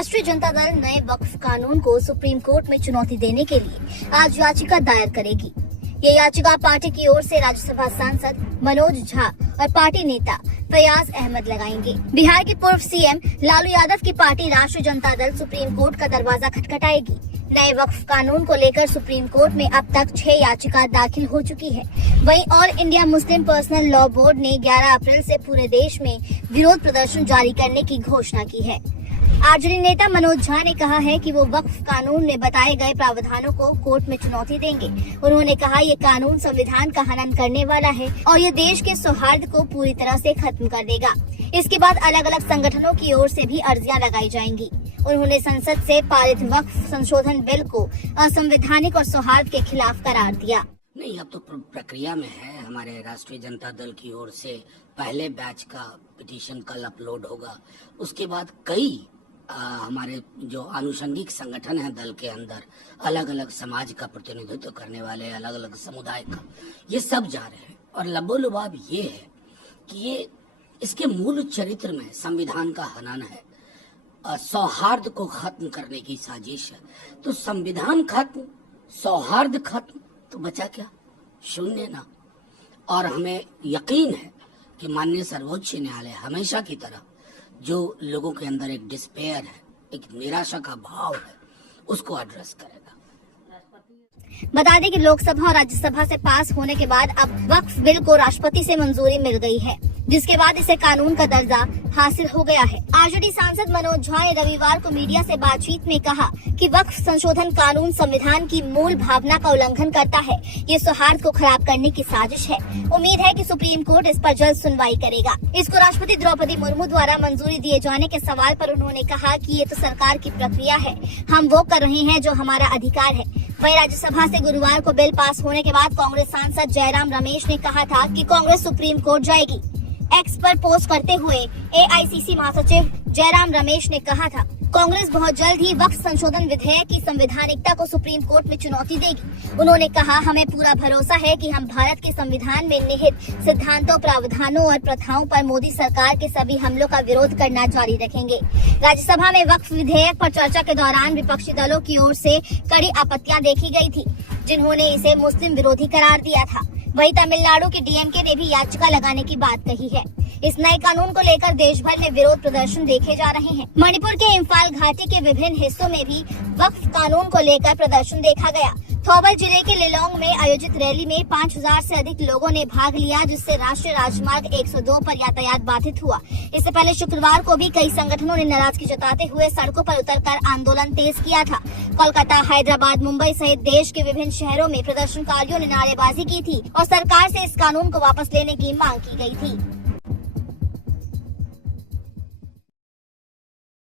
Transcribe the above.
राष्ट्रीय जनता दल नए वक्फ कानून को सुप्रीम कोर्ट में चुनौती देने के लिए आज याचिका दायर करेगी। ये याचिका पार्टी की ओर से राज्यसभा सांसद मनोज झा और पार्टी नेता फयाज अहमद लगाएंगे। बिहार के पूर्व सीएम लालू यादव की पार्टी राष्ट्रीय जनता दल सुप्रीम कोर्ट का दरवाजा खटखटाएगी। नए वक्फ कानून को लेकर सुप्रीम कोर्ट में अब तक 6 याचिका दाखिल हो चुकी है। वहीं all India Muslim personal law board ने 11 अप्रैल से पूरे देश में विरोध प्रदर्शन जारी करने की घोषणा की है। आरजेडी नेता मनोज झा ने कहा है कि वो वक्फ कानून में बताए गए प्रावधानों को कोर्ट में चुनौती देंगे। उन्होंने कहा ये कानून संविधान का हनन करने वाला है और ये देश के सौहार्द को पूरी तरह से खत्म कर देगा। इसके बाद अलग अलग संगठनों की ओर से भी अर्जियां लगाई जाएंगी। उन्होंने संसद से पारित वक्फ संशोधन बिल को असंवैधानिक और सौहार्द के खिलाफ करार दिया। नहीं, अब तो प्रक्रिया में है। हमारे राष्ट्रीय जनता दल की ओर से पहले बैच का पिटीशन कल अपलोड होगा। उसके बाद कई हमारे जो आनुषंगिक संगठन है दल के अंदर, अलग अलग समाज का प्रतिनिधित्व करने वाले, अलग अलग समुदाय का, ये सब जा रहे हैं। और लबोलुबाब ये है कि ये इसके मूल चरित्र में संविधान का हनन है, सौहार्द को खत्म करने की साजिश है। तो संविधान खत्म, सौहार्द खत्म, तो बचा क्या? शून्य ना। और हमें यकीन है कि माननीय सर्वोच्च न्यायालय हमेशा की तरह जो लोगों के अंदर एक डिस्पेयर है, एक निराशा का भाव है, उसको एड्रेस करेगा। बता दें कि लोकसभा और राज्यसभा से पास होने के बाद अब वक्फ बिल को राष्ट्रपति से मंजूरी मिल गई है, जिसके बाद इसे कानून का दर्जा हासिल हो गया है। आरजेडी सांसद मनोज झा ने रविवार को मीडिया से बातचीत में कहा कि वक्फ संशोधन कानून संविधान की मूल भावना का उल्लंघन करता है। ये सौहार्द को खराब करने की साजिश है। उम्मीद है कि सुप्रीम कोर्ट इस पर जल्द सुनवाई करेगा। इसको राष्ट्रपति द्रौपदी मुर्मू द्वारा मंजूरी दिए जाने के सवाल पर उन्होंने कहा कि ये तो सरकार की प्रक्रिया है, हम वो कर रहे हैं जो हमारा अधिकार है। वहीं राज्यसभा से गुरुवार को बिल पास होने के बाद कांग्रेस सांसद जयराम रमेश ने कहा था कि कांग्रेस सुप्रीम कोर्ट जाएगी। एक्स पर पोस्ट करते हुए एआईसीसी महासचिव जयराम रमेश ने कहा था, कांग्रेस बहुत जल्द ही वक्फ संशोधन विधेयक की संवैधानिकता को सुप्रीम कोर्ट में चुनौती देगी। उन्होंने कहा, हमें पूरा भरोसा है कि हम भारत के संविधान में निहित सिद्धांतों, प्रावधानों और प्रथाओं पर मोदी सरकार के सभी हमलों का विरोध करना जारी रखेंगे। राज्यसभा में वक्फ विधेयक पर चर्चा के दौरान विपक्षी दलों की ओर से कड़ी आपत्तियां देखी गई थी, जिन्होंने इसे मुस्लिम विरोधी करार दिया था। वहीं तमिलनाडु के डीएमके ने भी याचिका लगाने की बात कही है। इस नए कानून को लेकर देश भर में विरोध प्रदर्शन देखे जा रहे हैं। मणिपुर के इम्फाल घाटी के विभिन्न हिस्सों में भी वक्फ कानून को लेकर प्रदर्शन देखा गया। थौबल जिले के लिलोंग में आयोजित रैली में 5000 से अधिक लोगों ने भाग लिया, जिससे राष्ट्रीय राजमार्ग 102 पर यातायात बाधित हुआ। इससे पहले शुक्रवार को भी कई संगठनों ने नाराजगी जताते हुए सड़कों पर उतरकर आंदोलन तेज किया था। कोलकाता, हैदराबाद, मुंबई सहित देश के विभिन्न शहरों में प्रदर्शनकारियों ने नारेबाजी की थी और सरकार से इस कानून को वापस लेने की मांग की गई थी।